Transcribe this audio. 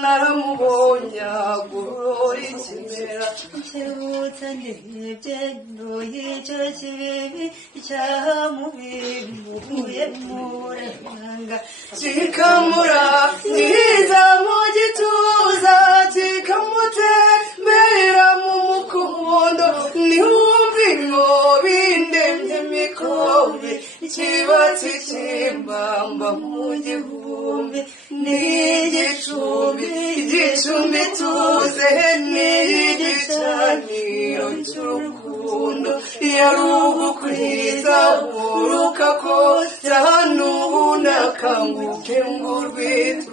naramubonye agorora ikimera cyibutsa ndebye icyo kibibi cyamubimbuye muranga kikamurangiza mu gituza kikamutembera mu mukondo ntiwumve inkobi ndemye mikrobi ikibatsi kimbamba mu gihumbi n'igicumbi igicumbi tuze n'igicaniro cy'urukundo yarugukwiza uruka ko cyane ubu nakanguke ngo urwitwe